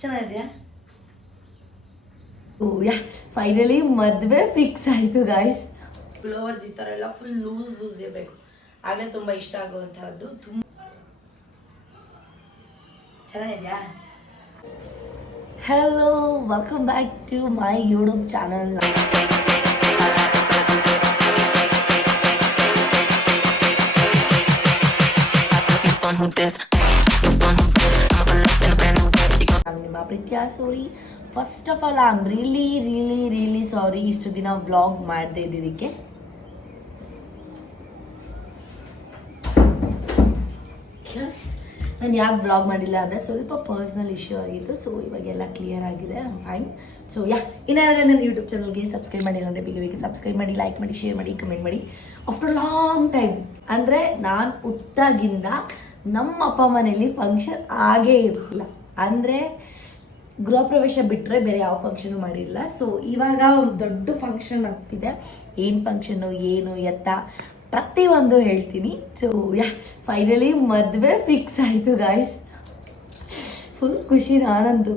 ಚೆನ್ನಾಗಿದೆಯಾ? ಓ ಯಾ, ಫೈನಲಿ ಮದುವೆ ಫಿಕ್ಸ್ ಆಯಿತು ಗಾಯ್ಸ್. ಫ್ಲವರ್ಸ್ ಈ ಥರ ಎಲ್ಲ ಫುಲ್ ಲೂಸ್ ಇರಬೇಕು, ಆಗಲೇ ತುಂಬ ಇಷ್ಟ ಆಗುವಂತಹದ್ದು. ತುಂಬ ಚೆನ್ನಾಗಿದೆಯಾ? Hello, welcome back to my YouTube channel. ನಾನು ನಿಮ್ಮ ಪ್ರೀತಿಯ sorry. First of all I am really sorry ಇಷ್ಟು ದಿನ ವ್ಲಾಗ್ ಮಾಡದೇ ಇದ್ದಿದ್ದಕ್ಕೆ. ನಾನು ಯಾಕೆ ಬ್ಲಾಗ್ ಮಾಡಿಲ್ಲ ಅಂದರೆ ಸ್ವಲ್ಪ ಪರ್ಸ್ನಲ್ ಇಶ್ಯೂ ಆಗಿತ್ತು. ಸೊ ಇವಾಗೆಲ್ಲ ಕ್ಲಿಯರ್ ಆಗಿದೆ, ಐ ಆಮ್ ಫೈನ್. ಸೊ ಇನ್ನಾರೆಲ್ಲ ನನ್ನ ಯೂಟ್ಯೂಬ್ ಚಾನಲ್ಗೆ ಸಬ್ಸ್ಕ್ರೈಬ್ ಮಾಡಿಲ್ಲ ಅಂದರೆ ಬೇಗ ಸಬ್ಸ್ಕ್ರೈಬ್ ಮಾಡಿ, ಲೈಕ್ ಮಾಡಿ, ಶೇರ್ ಮಾಡಿ, ಕಮೆಂಟ್ ಮಾಡಿ. ಆಫ್ಟರ್ ಲಾಂಗ್ ಟೈಮ್ ಅಂದರೆ ನಾನು ಹುಟ್ಟಾಗಿಂದ ನಮ್ಮ ಅಪ್ಪ ಮನೇಲಿ ಫಂಕ್ಷನ್ ಆಗೇ ಇರಲಿಲ್ಲ. ಅಂದರೆ ಗೃಹ ಪ್ರವೇಶ ಬಿಟ್ಟರೆ ಬೇರೆ ಯಾವ ಫಂಕ್ಷನು ಮಾಡಿಲ್ಲ. ಸೊ ಇವಾಗ ಒಂದು ದೊಡ್ಡ ಫಂಕ್ಷನ್ ಆಗ್ತಿದೆ. ಏನು ಫಂಕ್ಷನ್ನು, ಏನು ಎತ್ತ ಪ್ರತಿಯೊಂದು ಹೇಳ್ತೀನಿ. ಸೊ ಫೈನಲಿ ಮದುವೆ ಫಿಕ್ಸ್ ಆಯಿತು ಗಾಯ್ಸ್. ಫುಲ್ ಖುಷಿ ನಾನಂದು.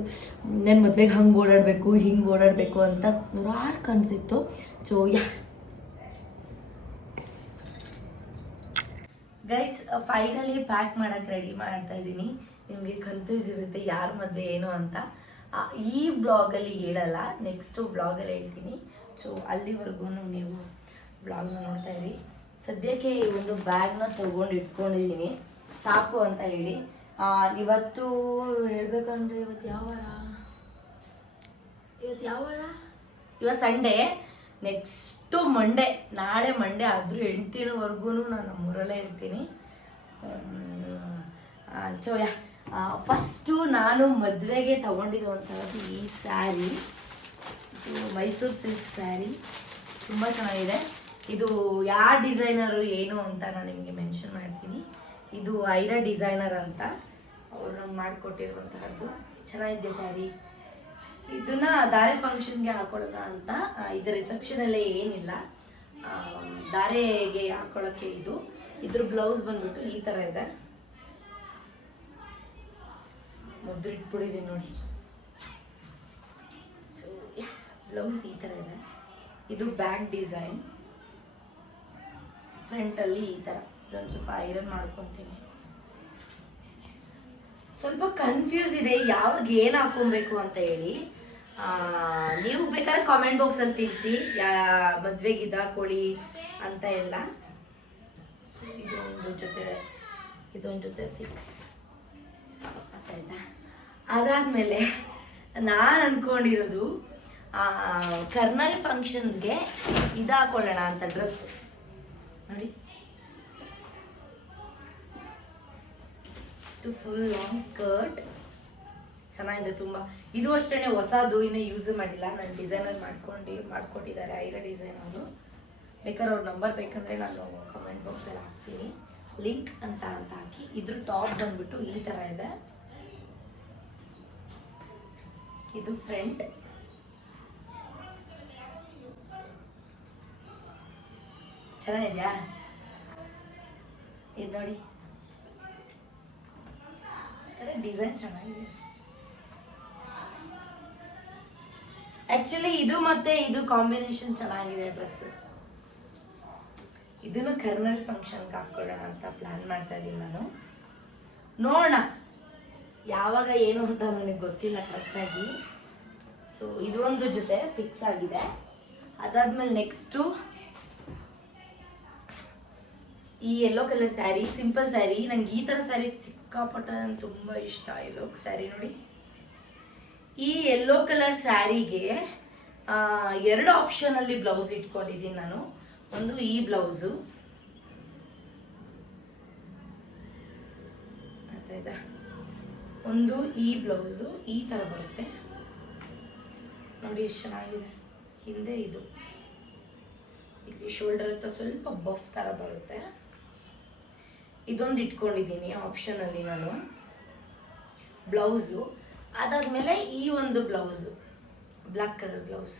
ನನ್ನ ಮದುವೆಗೆ ಹಂಗೆ ಓಡಾಡಬೇಕು, ಹಿಂಗೆ ಓಡಾಡಬೇಕು ಅಂತ ನೂರಾರು ಕನಸಿತ್ತು. ಸೊ ಗೈಸ್ ಫೈನಲಿ ಪ್ಯಾಕ್ ಮಾಡೋಕ್ಕೆ ರೆಡಿ ಮಾಡ್ತಾ ಇದ್ದೀನಿ. ನಿಮಗೆ ಕನ್ಫ್ಯೂಸ್ ಇರುತ್ತೆ ಯಾರ ಮದುವೆ ಏನು ಅಂತ. ಈ ಬ್ಲಾಗಲ್ಲಿ ಹೇಳಲ್ಲ, ನೆಕ್ಸ್ಟು ಬ್ಲಾಗಲ್ಲಿ ಹೇಳ್ತೀನಿ. ಸೊ ಅಲ್ಲಿವರೆಗೂ ನೀವು ಬ್ಲಾಗ್ನ ನೋಡ್ತಾ ಇರಿ. ಸದ್ಯಕ್ಕೆ ಈ ಒಂದು ಬ್ಯಾಗ್ನ ತೊಗೊಂಡು ಇಟ್ಕೊಂಡಿದ್ದೀನಿ ಸಾಕು ಅಂತ ಹೇಳಿ. ಇವತ್ತು ಹೇಳ್ಬೇಕಂದ್ರೆ ಇವತ್ತು ಯಾವ ವಾರ? ಇವತ್ತು ಸಂಡೇ, ನೆಕ್ಸ್ಟು ಮಂಡೇ, ನಾಳೆ ಮಂಡೇ ಆದರೂ 8 ನಾನು ನಮ್ಮೂರಲ್ಲೇ ಇರ್ತೀನಿ. ಸೊ ಫಸ್ಟು ನಾನು ಮದುವೆಗೆ ತಗೊಂಡಿರುವಂಥದ್ದು ಈ ಸ್ಯಾರಿ. ಇದು ಮೈಸೂರು ಸಿಲ್ಕ್ ಸ್ಯಾರಿ, ತುಂಬ ಚೆನ್ನಾಗಿದೆ. ಇದು ಯಾವ ಡಿಸೈನರು ಏನು ಅಂತ ನಾನು ನಿಮಗೆ ಮೆನ್ಷನ್ ಮಾಡ್ತೀನಿ. ಇದು ಐರಾ ಡಿಸೈನರ್ ಅಂತ ಅವರು ನಮ್ಗೆ ಮಾಡಿಕೊಟ್ಟಿರುವಂತಹದ್ದು. ಚೆನ್ನಾಗಿದೆ ಸ್ಯಾರಿ. ಇದನ್ನ ಧಾರೆ ಫಂಕ್ಷನ್ಗೆ ಹಾಕೊಳ್ಳೋಣ ಅಂತ. ಇದು ರಿಸೆಪ್ಷನಲ್ಲೇ ಏನಿಲ್ಲ, ಧಾರೆಗೆ ಹಾಕೊಳ್ಳೋಕ್ಕೆ. ಇದ್ರ ಬ್ಲೌಸ್ ಬಂದ್ಬಿಟ್ಟು ಈ ಥರ ಇದೆ. ಮುದ್ದು ಇಟ್ಬಿಟ್ಟಿದ್ದೀನಿ ನೋಡಿ. ಸೊ ಬ್ಲೌಸ್ ಈ ಥರ ಇದೆ. ಇದು ಬ್ಯಾಕ್ ಡಿಸೈನ್, ಫ್ರಂಟಲ್ಲಿ ಈ ಥರ. ಇದೊಂದು ಸ್ವಲ್ಪ ಐರನ್ ಮಾಡ್ಕೊತೀನಿ. ಸ್ವಲ್ಪ ಕನ್ಫ್ಯೂಸ್ ಇದೆ ಯಾವಾಗ ಏನು ಹಾಕೊಬೇಕು ಅಂತ ಹೇಳಿ. ನೀವು ಬೇಕಾದ್ರೆ ಕಾಮೆಂಟ್ ಬಾಕ್ಸಲ್ಲಿ ತಿಳಿಸಿ ಮದುವೆಗೆ ಇದಾಕೊಳ್ಳಿ ಅಂತ ಎಲ್ಲ. ಇದೊಂದು ಜೊತೆ ಫಿಕ್ಸ್ ಆಯ್ತಾ. ಅದಾದಮೇಲೆ ನಾನು ಅಂದ್ಕೊಂಡಿರೋದು ಕರ್ನಾಳಿ ಫಂಕ್ಷನ್ಗೆ ಇದಾಕೊಳ್ಳೋಣ ಅಂತ ಡ್ರೆಸ್ ನೋಡಿ. ಇದು ಫುಲ್ ಲಾಂಗ್ ಸ್ಕರ್ಟ್, ಚೆನ್ನಾಗಿದೆ ತುಂಬ. ಇದು ಅಷ್ಟೇ ಹೊಸದು, ಇನ್ನೂ ಯೂಸ್ ಮಾಡಿಲ್ಲ. ನಾನು ಡಿಸೈನರ್ ಮಾಡ್ಕೊಟ್ಟಿದ್ದಾರೆ, ಐರಾ ಡಿಸೈನ್ ಅವರು. ಬೇಕಾದ್ರೆ ಅವ್ರ ನಂಬರ್ ಬೇಕಂದರೆ ನಾನು ಕಮೆಂಟ್ ಬಾಕ್ಸಲ್ಲಿ ಹಾಕ್ತೀನಿ, ಲಿಂಕ್ ಅಂತ ಹಾಕಿ. ಇದ್ರ ಟಾಪ್ ಬಂದ್ಬಿಟ್ಟು ಈ ಥರ ಇದೆ. ಇದು ಫ್ರಂಟ್. ಚೆನ್ನಾಗಿದೆಯಾ? ಇದು ನೋಡಿ, ಡಿಸೈನ್ ಚೆನ್ನಾಗಿದೆ. ಆಕ್ಚುಲಿ ಇದು ಮತ್ತೆ ಇದು ಕಾಂಬಿನೇಷನ್ ಚೆನ್ನಾಗಿದೆ ಡ್ರೆಸ್. ಇದನ್ನು ಕರ್ನಾಳಿ ಫಂಕ್ಷನ್ಗೆ ಹಾಕೊಳ್ಳೋಣ ಅಂತ ಪ್ಲಾನ್ ಮಾಡ್ತಾ ಇದ್ದೀನಿ ನಾನು. ನೋಡೋಣ ಯಾವಾಗ ಏನು ಅಂತ ನನಗೆ ಗೊತ್ತಿಲ್ಲ ಕರೆಕ್ಟಾಗಿ. ಸೊ ಇದು ಒಂದು ಜೊತೆ ಫಿಕ್ಸ್ ಆಗಿದೆ. ಅದಾದ್ಮೇಲೆ ನೆಕ್ಸ್ಟು ಈ yellow colour sari, simple sari. ನಂಗೆ ಈ ಥರ ಸ್ಯಾರಿ ಸಿಕ್ಕಾಪಟ್ಟೆ ತುಂಬ ಇಷ್ಟ. ಯೆಲ್ಲೋ ಸ್ಯಾರಿ ನೋಡಿ. ಈ ಯೆಲ್ಲೋ ಕಲರ್ ಸ್ಯಾರಿಗೆ 2 ಆಪ್ಷನಲ್ಲಿ ಬ್ಲೌಸ್ ಇಟ್ಕೊಂಡಿದ್ದೀನಿ ನಾನು. ಒಂದು ಈ ಬ್ಲೌಸು, ಆಯ್ತಾ, ಒಂದು ಈ ಬ್ಲೌಸು ಈ ಥರ ಬರುತ್ತೆ ನೋಡಿ. ಎಷ್ಟು ಚೆನ್ನಾಗಿದೆ. ಹಿಂದೆ ಇದು ಇಲ್ಲಿ ಶೋಲ್ಡರ್ ಹತ್ರ ಸ್ವಲ್ಪ ಬಫ್ ಥರ ಬರುತ್ತೆ. ಇದೊಂದು ಇಟ್ಕೊಂಡಿದ್ದೀನಿ ಆಪ್ಷನಲ್ಲಿ ನಾನು ಬ್ಲೌಸು. ಅದಾದಮೇಲೆ ಈ ಒಂದು ಬ್ಲೌಸು, ಬ್ಲ್ಯಾಕ್ ಕಲರ್ ಬ್ಲೌಸ್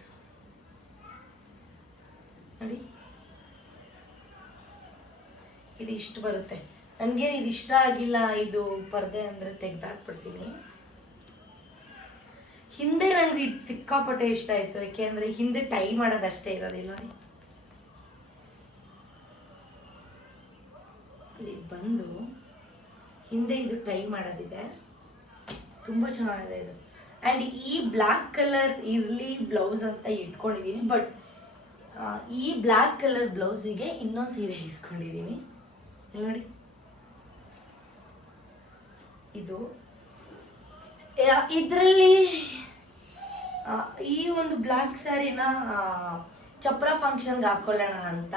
ನೋಡಿ. ಇದು ಇಷ್ಟು ಬರುತ್ತೆ. ನನಗೆ ಇದು ಇಷ್ಟ ಆಗಿಲ್ಲ, ಇದು ಪರ್ದೆ ಅಂದರೆ ತೆಗೆದಾಕ್ಬಿಡ್ತೀನಿ. ಹಿಂದೆ ನನಗೆ ಇದು ಸಿಕ್ಕಾಪಟ್ಟೆ ಇಷ್ಟ ಆಯಿತು, ಏಕೆಂದರೆ ಹಿಂದೆ ಟೈ ಮಾಡೋದಷ್ಟೇ ಇರೋದಿಲ್ಲ ನೋಡಿ. ಇಲ್ಲಿ ಬಂದು ಹಿಂದೆ ಇದು ಟೈ ಮಾಡೋದಿದೆ, ತುಂಬ ಚೆನ್ನಾಗಿದೆ ಇದು. ಆ್ಯಂಡ್ ಈ ಬ್ಲ್ಯಾಕ್ ಕಲರ್ ಇರಲಿ ಬ್ಲೌಸ್ ಅಂತ ಇಟ್ಕೊಂಡಿದ್ದೀನಿ. ಬಟ್ ಈ ಬ್ಲ್ಯಾಕ್ ಕಲರ್ ಬ್ಲೌಸಿಗೆ ಇನ್ನೊಂದು ಸೀರೆ ಇಸ್ಕೊಂಡಿದ್ದೀನಿ ನೋಡಿ. ಇದು ಇದರಲ್ಲಿ ಈ ಒಂದು ಬ್ಲ್ಯಾಕ್ ಸ್ಯಾರಿನ ಚಪ್ರ ಫಂಕ್ಷನ್ಗೆ ಹಾಕೊಳ್ಳೋಣ ಅಂತ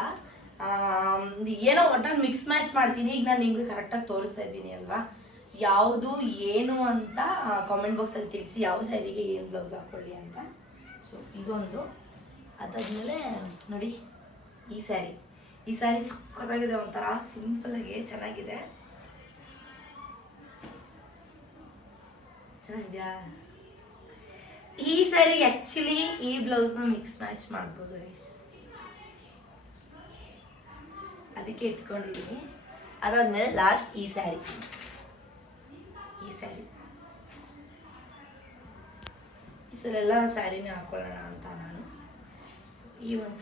ಏನೋ ಒಟ್ಟಲ್ಲಿ ಮಿಕ್ಸ್ ಮ್ಯಾಚ್ ಮಾಡ್ತೀನಿ. ಈಗ ನಾನು ನಿಮಗೆ ಕರೆಕ್ಟಾಗಿ ತೋರಿಸ್ತಾ ಇದ್ದೀನಿ ಅಲ್ವಾ, ಯಾವುದು ಏನು ಅಂತ ಕಾಮೆಂಟ್ ಬಾಕ್ಸಲ್ಲಿ ತಿಳಿಸಿ, ಯಾವ ಸ್ಯಾರಿಗೆ ಏನು ಬ್ಲೌಸ್ ಹಾಕ್ಕೊಳ್ಳಿ ಅಂತ. ಸೊ ಇದೊಂದು. ಅದಾದಮೇಲೆ ನೋಡಿ ಈ ಸ್ಯಾರಿ ಸಕ್ಕತ್ತಾಗಿದೆ, ಒಂಥರ ಸಿಂಪಲಾಗಿ ಚೆನ್ನಾಗಿದೆ. ಚೆನ್ನಾಗಿದೆಯಾ? ಈ ಸ್ಯಾರಿ ಆ್ಯಕ್ಚುಲಿ ಈ ಬ್ಲೌಸ್ನ ಮಿಕ್ಸ್ ಮ್ಯಾಚ್ ಮಾಡ್ಬೋದು ಗೈಸ್, ಅದಕ್ಕೆ ಇಟ್ಕೊಂಡಿದ್ದೀನಿ. ಅದಾದ್ಮೇಲೆ ಲಾಸ್ಟ್ ಈ ಸ್ಯಾರಿ ಈ ಸಲ ಎಲ್ಲ ಸ್ಯಾರಿನೇ ಹಾಕೊಳ್ಳೋಣ ಅಂತ ನಾನು. ಸೊ ಈ ಒಂದು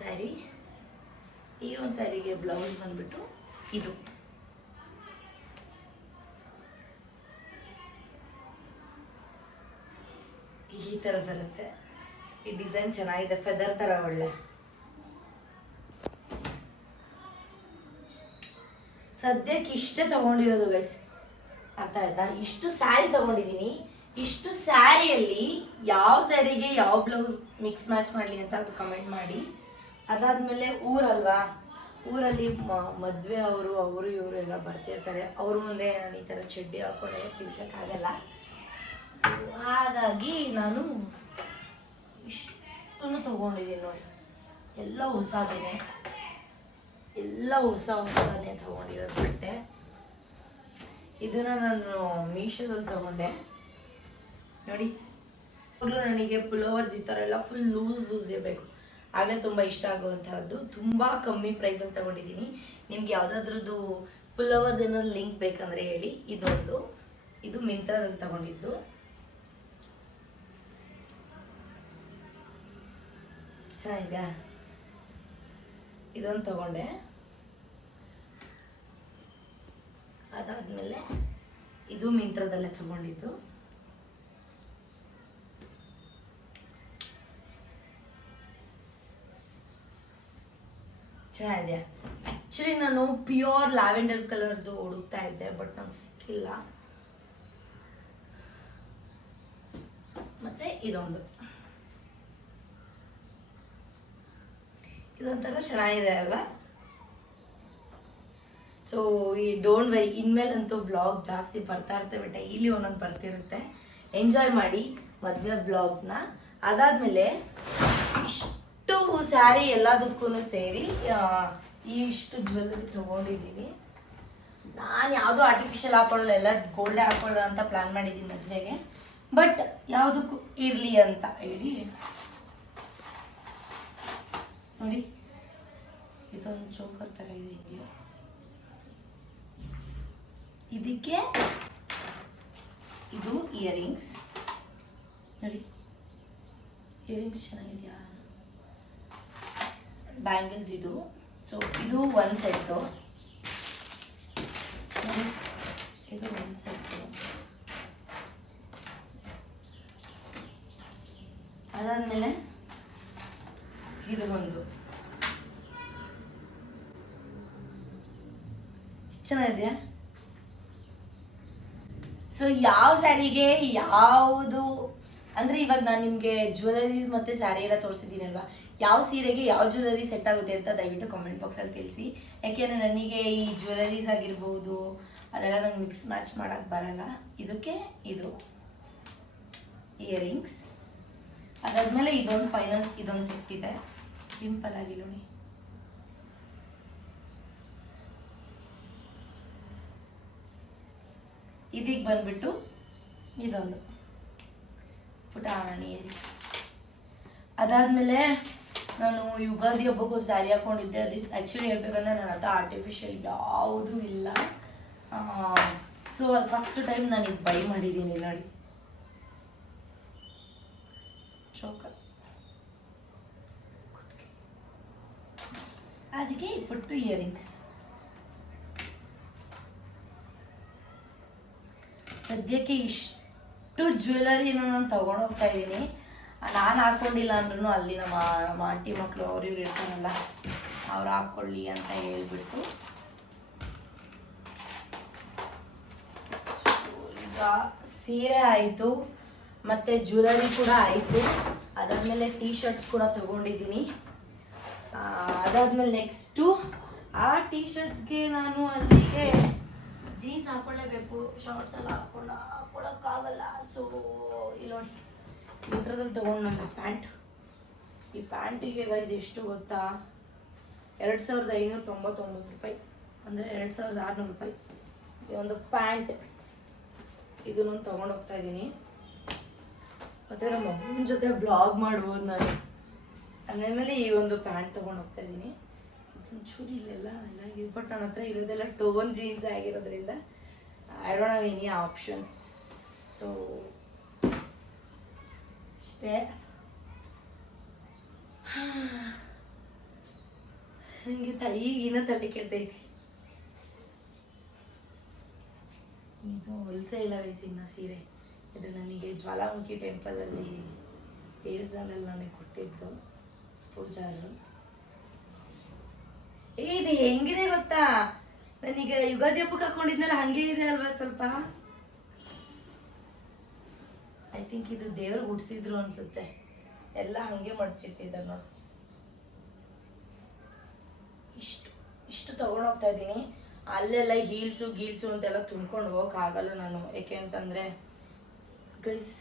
ಸ್ಯಾರಿಗೆ ಬ್ಲೌಸ್ ಬಂದ್ಬಿಟ್ಟು ಇದು ಈ ಥರ ಬರುತ್ತೆ. ಈ ಡಿಸೈನ್ ಚೆನ್ನಾಗಿದೆ, ಫೆದರ್ ಥರ ಒಳ್ಳೆ. ಸದ್ಯಕ್ಕೆ ಇಷ್ಟೇ ತಗೊಂಡಿರೋದು ಗೈಸ್, ಅರ್ಥ ಆಯ್ತಾ? ಇಷ್ಟು ಸ್ಯಾರಿ ತಗೊಂಡಿದ್ದೀನಿ. ಇಷ್ಟು ಸ್ಯಾರಿಯಲ್ಲಿ ಯಾವ ಸ್ಯಾರಿಗೆ ಯಾವ ಬ್ಲೌಸ್ ಮಿಕ್ಸ್ ಮ್ಯಾಚ್ ಮಾಡಲಿ ಅಂತ ಅದು ಕಮೆಂಟ್ ಮಾಡಿ. ಅದಾದಮೇಲೆ ಊರಲ್ವಾ, ಊರಲ್ಲಿ ಮದುವೆ ಅವರು ಇವರು ಎಲ್ಲ ಬರ್ತಿರ್ತಾರೆ. ಅವ್ರ ಮುಂದೆ ನಾನು ಈ ಥರ ಚಡ್ಡಿ ಹಾಕೊಂಡೆ ತಿಳ್ಕೋಕ್ಕಾಗಲ್ಲ. ಸೊ ಹಾಗಾಗಿ ನಾನು ಇಷ್ಟನ್ನು ತೊಗೊಂಡಿದ್ದೀನಿ ನೋಡಿ. ಎಲ್ಲ ಹೊಸದೇ ತೊಗೊಂಡಿರೋದು ಬಟ್ಟೆ. ಇದನ್ನು ನಾನು ಮೀಶೋದಲ್ಲಿ ತೊಗೊಂಡೆ ನೋಡಿ. ನನಗೆ ಪುಲೋವರ್ಸ್ ಈ ಥರ ಎಲ್ಲ ಫುಲ್ ಲೂಸ್ ಇರಬೇಕು, ಆಗಲೇ ತುಂಬ ಇಷ್ಟ ಆಗುವಂತಹದ್ದು. ತುಂಬ ಕಮ್ಮಿ ಪ್ರೈಸಲ್ಲಿ ತೊಗೊಂಡಿದ್ದೀನಿ. ನಿಮ್ಗೆ ಯಾವುದಾದ್ರದ್ದು ಪುಲೋವರ್ದು ಏನಾದ್ರು ಲಿಂಕ್ ಬೇಕಂದರೆ ಹೇಳಿ. ಇದು ಮಿಂತ್ರದಲ್ಲಿ ತೊಗೊಂಡಿದ್ದು. ಚೆನ್ನಾಗಿದೆ. ಇದೊಂದು ತಗೊಂಡೆ. ಅದಾದಮೇಲೆ ಇದು ಮಿಂತ್ರದಲ್ಲೇ ತಗೊಂಡಿದ್ದು. ಚೆನ್ನಾಗಿದೆ. ಆ್ಯಕ್ಚುಲಿ ನಾನು ಪ್ಯೂರ್ ಲ್ಯಾವೆಂಡರ್ ಕಲರ್ದು ಹುಡುಕ್ತಾ ಇದ್ದೆ, ಬಟ್ ನಂಗೆ ಸಿಕ್ಕಿಲ್ಲ. ಮತ್ತೆ ಇದೊಂಥರ ಚೆನ್ನಾಗಿದೆ ಅಲ್ವಾ? ಸೊ ಈ ಡೋಂಟ್ ವರಿ, ಇನ್ಮೇಲಂತೂ ವ್ಲಾಗ್ ಜಾಸ್ತಿ ಬರ್ತಾ ಇರ್ತವೆ, ಡೈಲಿ ಒಂದೊಂದು ಬರ್ತಿರುತ್ತೆ. ಎಂಜಾಯ್ ಮಾಡಿ ಮದುವೆ ವ್ಲಾಗ್ನ. ಅದಾದಮೇಲೆ ಇಷ್ಟು ಸ್ಯಾರಿ ಎಲ್ಲದಕ್ಕೂ ಸೇರಿ ಇಷ್ಟು ಜ್ಯುವೆಲ್ಲರಿ ತೊಗೊಂಡಿದ್ದೀನಿ. ನಾನು ಯಾವುದೋ ಆರ್ಟಿಫಿಷಿಯಲ್ ಹಾಕೊಳ್ಳಲ್ಲ, ಎಲ್ಲ ಗೋಲ್ಡೇ ಹಾಕೊಳ್ಳೋ ಅಂತ ಪ್ಲ್ಯಾನ್ ಮಾಡಿದ್ದೀನಿ ಮದುವೆಗೆ. ಬಟ್ ಯಾವುದಕ್ಕೂ ಇರಲಿ ಅಂತ ಹೇಳಿ ನೋಡಿ, ಇದೊಂದು ಚೋಕರ್ ಥರ ಇದೆ. ಇದಕ್ಕೆ ಇದು ಇಯರಿಂಗ್ಸ್ ನೋಡಿ, ಇಯರಿಂಗ್ಸ್ ಚೆನ್ನಾಗಿದೆಯಾ? ಬ್ಯಾಂಗಲ್ಸ್ ಇದು. ಸೊ ಇದು ಒಂದು ಸೆಟ್ಟು ನೋಡಿ, ಇದು ಒಂದು ಸೆಟ್ಟು. ಅದಾದಮೇಲೆ ಇದು ಒಂದು ಚೆನ್ನಾಗಿದೆಯಾ? ಸೊ ಯಾವ ಸ್ಯಾರಿಗೆ ಯಾವುದು ಅಂದರೆ, ಇವಾಗ ನಾನು ನಿಮಗೆ ಜ್ಯುವೆಲರೀಸ್ ಮತ್ತು ಸ್ಯಾರಿ ಎಲ್ಲ ತೋರಿಸಿದ್ದೀನಲ್ವಾ, ಯಾವ ಸೀರೆಗೆ ಯಾವ ಜ್ಯುವೆಲರಿ ಸೆಟ್ ಆಗುತ್ತೆ ಅಂತ ದಯವಿಟ್ಟು ಕಾಮೆಂಟ್ ಬಾಕ್ಸಲ್ಲಿ ತಿಳಿಸಿ. ಯಾಕೆಂದರೆ ನನಗೆ ಈ ಜ್ಯುವೆಲರೀಸ್ ಆಗಿರ್ಬೋದು ಅದೆಲ್ಲ ನಂಗೆ ಮಿಕ್ಸ್ ಮ್ಯಾಚ್ ಮಾಡೋಕ್ಕೆ ಬರಲ್ಲ. ಇದಕ್ಕೆ ಇದು ಇಯರಿಂಗ್ಸ್. ಅದಾದಮೇಲೆ ಇದೊಂದು ಫೈನಲ್ಸ್, ಇದೊಂದು ಸೆಟ್ ಇದೆ ಸಿಂಪಲ್ ಆಗಿ ನೋಡಿ. ಇದಕ್ಕೆ ಬಂದ್ಬಿಟ್ಟು ಇದೊಂದು ಪುಟಾಣಿ ಇಯರಿಂಗ್ಸ್. ಅದಾದಮೇಲೆ ನಾನು ಯುಗಾದಿ ಹಬ್ಬಕ್ಕೆ ಒಂದು ಸ್ಯಾರಿ ಹಾಕ್ಕೊಂಡಿದ್ದೆ. ಅದು ಆ್ಯಕ್ಚುಲಿ ಹೇಳ್ಬೇಕಂದ್ರೆ ನನ್ನ ಹತ್ರ ಆರ್ಟಿಫಿಷಿಯಲ್ ಯಾವುದೂ ಇಲ್ಲ. ಸೊ ಅದು ಫಸ್ಟ್ ಟೈಮ್ ನಾನು ಇದು ಬೈ ಮಾಡಿದ್ದೀನಿ ನೋಡಿ. ಚೋಕರ್, ಅದಕ್ಕೆ ಪುಟ್ಟು ಇಯರಿಂಗ್ಸ್. ಸದ್ಯಕ್ಕೆ ಇಷ್ಟು ಜ್ಯುವೆಲರಿನೂ ನಾನು ತಗೊಂಡು ಹೋಗ್ತಾ ಇದ್ದೀನಿ. ನಾನು ಹಾಕ್ಕೊಂಡಿಲ್ಲ ಅಂದ್ರೂ ಅಲ್ಲಿ ನಮ್ಮ ಆಂಟಿ ಮಕ್ಕಳು ಅವ್ರು ಇವ್ರು ಇರ್ತಾರಲ್ಲ, ಅವ್ರು ಹಾಕ್ಕೊಳ್ಳಿ ಅಂತ ಹೇಳ್ಬಿಟ್ಟು. ಈಗ ಸೀರೆ ಆಯಿತು, ಮತ್ತು ಜ್ಯುವೆಲರಿ ಕೂಡ ಆಯಿತು. ಅದಾದಮೇಲೆ ಟೀ ಶರ್ಟ್ಸ್ ಕೂಡ ತಗೊಂಡಿದ್ದೀನಿ. ಅದಾದಮೇಲೆ ನೆಕ್ಸ್ಟು ಆ ಟೀ ಶರ್ಟ್ಸ್ಗೆ ನಾನು ಅಲ್ಲಿಗೆ ಜೀನ್ಸ್ ಹಾಕ್ಕೊಳ್ಳೇಬೇಕು, ಶಾರ್ಟ್ಸ್ ಎಲ್ಲ ಹಾಕ್ಕೊಳಕ್ಕಾಗಲ್ಲ. ಸೊ ಇಲ್ಲಿ ನೋಡಿ, ಮಿಂತ್ರದಲ್ಲಿ ತೊಗೊಂಡು ನನ್ನ ಪ್ಯಾಂಟ್. ಈ ಪ್ಯಾಂಟಿಗೆ ಗೈಸ್ ಎಷ್ಟು ಗೊತ್ತಾ, 2599 ರೂಪಾಯಿ, ಅಂದರೆ 2600 ರೂಪಾಯಿ. ಈ ಒಂದು ಪ್ಯಾಂಟ್ ಇದನ್ನು ತೊಗೊಂಡು ಹೋಗ್ತಾ ಇದ್ದೀನಿ. ಮತ್ತು ನಮ್ಮ ಅಮ್ಮನ ಜೊತೆ ಬ್ಲಾಗ್ ಮಾಡ್ಬೋದು ನಾನು. ಅದಾದಮೇಲೆ ಈ ಒಂದು ಪ್ಯಾಂಟ್ ತೊಗೊಂಡು ಹೋಗ್ತಾ ಇದ್ದೀನಿ. ಒಂಚೂರು ಇಲ್ಲೆಲ್ಲ ಎಲ್ಲ ಬಟ್ ನನ್ನ ಹತ್ರ ಇರೋದೆಲ್ಲ ಟೋನ್ ಜೀನ್ಸ್ ಆಗಿರೋದ್ರಿಂದ I don't have any options. So ಅಷ್ಟೇ. ನನಗೆ ಈಗಿನ ತಲೆ ಕೆಡ್ತೈತಿ. ಇದು ಹೊಲಸೆ ಇಲ್ಲ ವಯಸ್ಸಿನ ಸೀರೆ. ಇದು ನನಗೆ ಜ್ವಾಲಾಮುಖಿ ಟೆಂಪಲಲ್ಲಿ ದೇವಸ್ಥಾನದಲ್ಲಿ ನನಗೆ ಕೊಟ್ಟಿದ್ದು ಪೂಜಾರು. ಇದು ಹೆಂಗಿದೆ ಗೊತ್ತಾ, ನಾನೀಗ ಯುಗಾದಿ ಹಬ್ಬಕ್ಕೆ ಹಾಕೊಂಡಿದ್ನಲ್ಲ ಹಂಗೆ ಇದೆ ಅಲ್ವಾ ಸ್ವಲ್ಪ. ಐ ಥಿಂಕ್ ಇದು ದೇವ್ರಿಗೆ ಹುಡ್ಸಿದ್ರು ಅನ್ಸುತ್ತೆ. ಎಲ್ಲ ಹಂಗೆ ಮಡ್ಚಿಟ್ಟಿದ್ದಾರೆ ನೋಡಿ. ಇಷ್ಟು ತಗೊಂಡೋಗ್ತಾ ಇದ್ದೀನಿ. ಅಲ್ಲೆಲ್ಲ ಗೀಲ್ಸು ಅಂತೆಲ್ಲ ತುಂಬ್ಕೊಂಡು ಹೋಗೋಕ್ಕಾಗಲ್ಲ ನಾನು. ಯಾಕೆ ಅಂತಂದರೆ ಗೈಸ್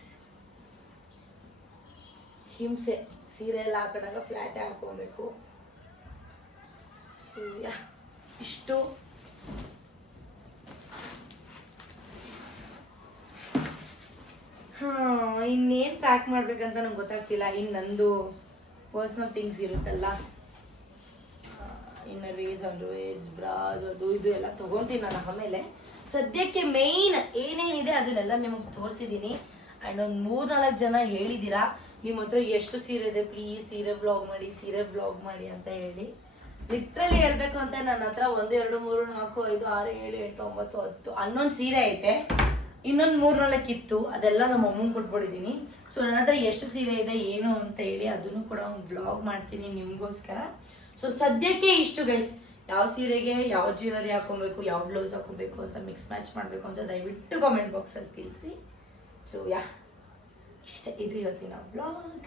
ಹಿಂಸೆ. ಸೀರೆ ಎಲ್ಲ ಹಾಕೊಂಡಾಗ ಫ್ಲ್ಯಾಟೇ ಹಾಕೊಬೇಕು. ಸೊ ಇಷ್ಟು ಇನ್ನೇನು ಪ್ಯಾಕ್ ಮಾಡ್ಬೇಕಂತ ನಂಗೆ ಗೊತ್ತಾಗ್ತಿಲ್ಲ. ಇನ್ನು ನಂದು ಪರ್ಸ್ನಲ್ ಥಿಂಗ್ಸ್ ಇರುತ್ತಲ್ಲ, inner wears, under wears, bras, ಅದು ಇದು ಎಲ್ಲ ತೊಗೊತೀನಿ ನಾನು ಆಮೇಲೆ. ಸದ್ಯಕ್ಕೆ ಮೇಯ್ನ್ ಏನೇನಿದೆ ಅದನ್ನೆಲ್ಲ ನಿಮಗೆ ತೋರಿಸಿದ್ದೀನಿ. ಆ್ಯಂಡ್ ಒಂದು 3-4 ಜನ ಹೇಳಿದ್ದೀರಾ ನಿಮ್ಮ ಹತ್ರ ಎಷ್ಟು ಸೀರೆ ಇದೆ, ಪ್ಲೀಸ್ ಸೀರೆ ಬ್ಲಾಗ್ ಮಾಡಿ ಅಂತ ಹೇಳಿ. ಲಿಟ್ರಲಿ ಹೇಳ್ಬೇಕು ಅಂತ ನನ್ನ ಹತ್ರ 1, 2, 3, 4, 5, 6, 7, 8, 9, 10, 11 ಸೀರೆ ಐತೆ. ಇನ್ನೊಂದು 3-4 ಇತ್ತು, ಅದೆಲ್ಲ ನಮ್ಮ ಅಮ್ಮಂಗೆ ಕೊಟ್ಬಿಟ್ಟಿದ್ದೀನಿ. ಸೊ ನನ್ನ ಹತ್ರ ಎಷ್ಟು ಸೀರೆ ಇದೆ ಏನು ಅಂತ ಹೇಳಿ ಅದನ್ನು ಕೂಡ ಒಂದು ಬ್ಲಾಗ್ ಮಾಡ್ತೀನಿ ನಿಮಗೋಸ್ಕರ. ಸೊ ಸದ್ಯಕ್ಕೆ ಇಷ್ಟು ಗೈಸ್. ಯಾವ ಸೀರೆಗೆ ಯಾವ ಜ್ಯುವೆಲರಿ ಹಾಕೊಬೇಕು, ಯಾವ ಬ್ಲೌಸ್ ಹಾಕೋಬೇಕು ಅಂತ ಮಿಕ್ಸ್ ಮ್ಯಾಚ್ ಮಾಡಬೇಕು ಅಂತ ದಯವಿಟ್ಟು ಕಾಮೆಂಟ್ ಬಾಕ್ಸಲ್ಲಿ ತಿಳಿಸಿ. ಸೊ ಇಷ್ಟ ಇದು ಇವತ್ತಿನ ಬ್ಲಾಗ್.